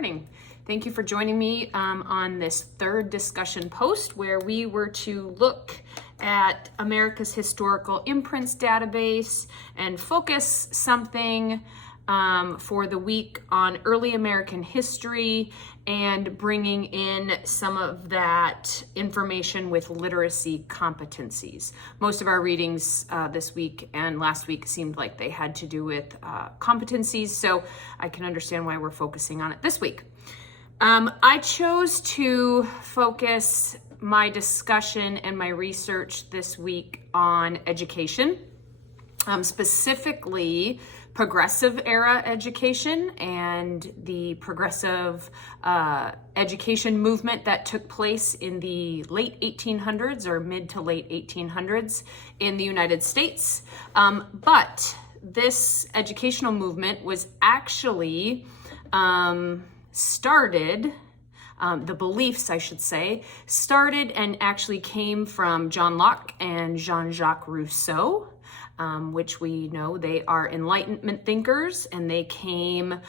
morning. Thank you for joining me on this third discussion post where we were to look at America's Historical Imprints database and focus something for the week on early American history and bringing in some of that information with literacy competencies. Most of our readings this week and last week seemed like they had to do with competencies, so I can understand why we're focusing on it this week. I chose to focus my discussion and my research this week on education, specifically progressive era education and the progressive education movement that took place in the late 1800s or mid to late 1800s in the United States. But this educational movement was actually started, the beliefs, I should say, started and actually came from John Locke and Jean-Jacques Rousseau, which we know they are Enlightenment thinkers, and they came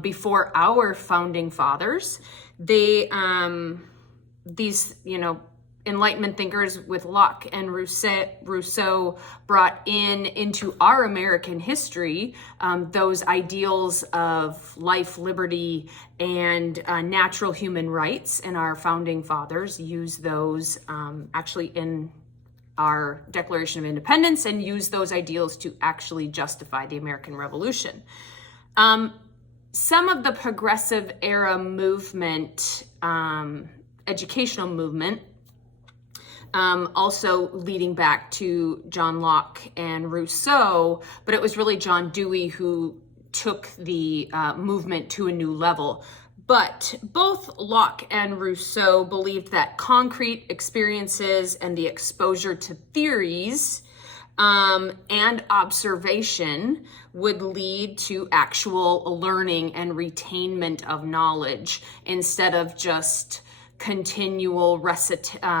before our founding fathers. These, Enlightenment thinkers with Locke and Rousseau brought into our American history those ideals of life, liberty, and natural human rights, and our founding fathers used those actually in our Declaration of Independence and use those ideals to actually justify the American Revolution. Some of the progressive era movement, educational movement, also leading back to John Locke and Rousseau, but it was really John Dewey who took the movement to a new level. But both Locke and Rousseau believed that concrete experiences and the exposure to theories and observation would lead to actual learning and retainment of knowledge instead of just continual recitation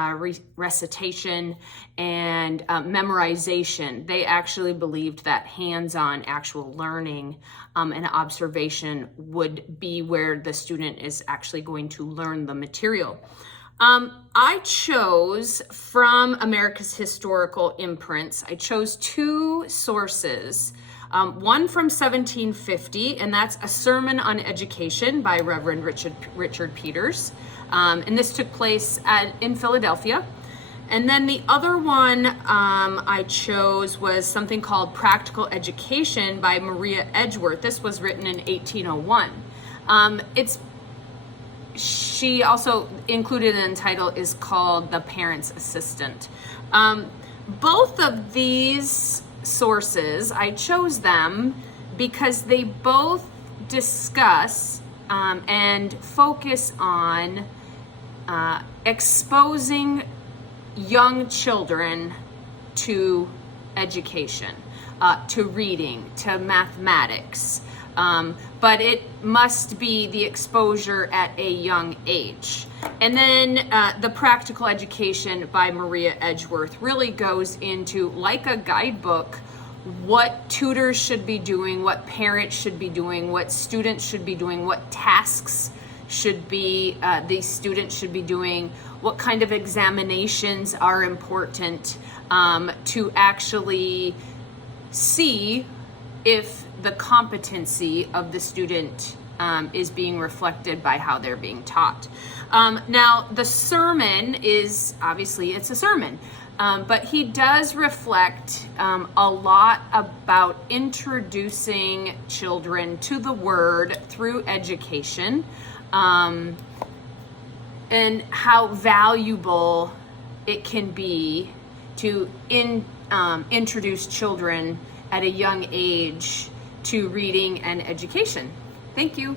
and memorization. They actually believed that hands-on actual learning and observation would be where the student is actually going to learn the material. I chose from America's Historical Imprints, I chose two sources. One from 1750, and that's A Sermon on Education by Reverend Richard Peters. And this took place in Philadelphia. And then the other one I chose was something called Practical Education by Maria Edgeworth. This was written in 1801. She also included in the title is called The Parent's Assistant. Both of these sources, I chose them because they both discuss and focus on exposing young children to education, to reading, to mathematics, but it must be the exposure at a young age. And then the Practical Education by Maria Edgeworth really goes into, like a guidebook, what tutors should be doing, what parents should be doing, what students should be doing, what tasks should be these students should be doing, what kind of examinations are important to actually see if the competency of the student is being reflected by how they're being taught. Now, the sermon is, obviously, it's a sermon, but he does reflect a lot about introducing children to the Word through education, and how valuable it can be to introduce children at a young age to reading and education. Thank you.